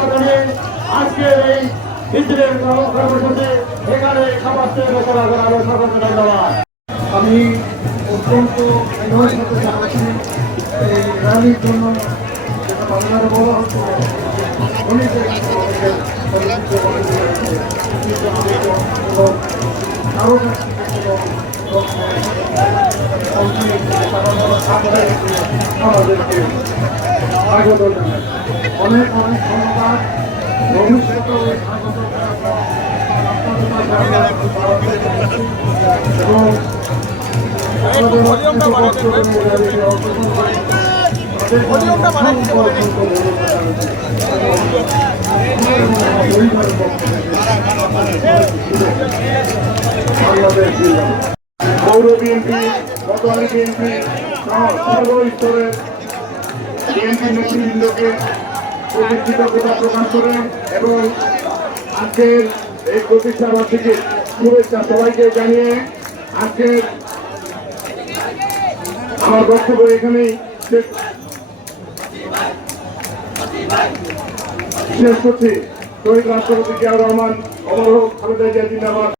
আপনাদের আজকের এই মিছিলের কর্মসূচি এখানে সমাজকে ঘোষণা করা হলো সকলকে ধন্যবাদ আমি অত্যন্ত এই র্যালির জন্য আমাদেরকে স্বাগত অনেক অনেক ধন্যবাদ ভবিষ্যতে স্বাগত এবং পৌর বিএনপি কোতোয়ালি বিএনপি সর্বস্তরের বিএনপি নেতৃবৃন্দকে কৃতজ্ঞতা প্রকাশ করে এবং আজকের এই প্রতিষ্ঠা বার্ষিকীর শুভেচ্ছা সবাইকে জানিয়ে আজকের আমার বক্তব্য এখানেই শেষ শেষ করছি শহীদ রাষ্ট্রপতি জিয়াউর রহমান অমর খালেদা জিয়া জিন্দাবাদ।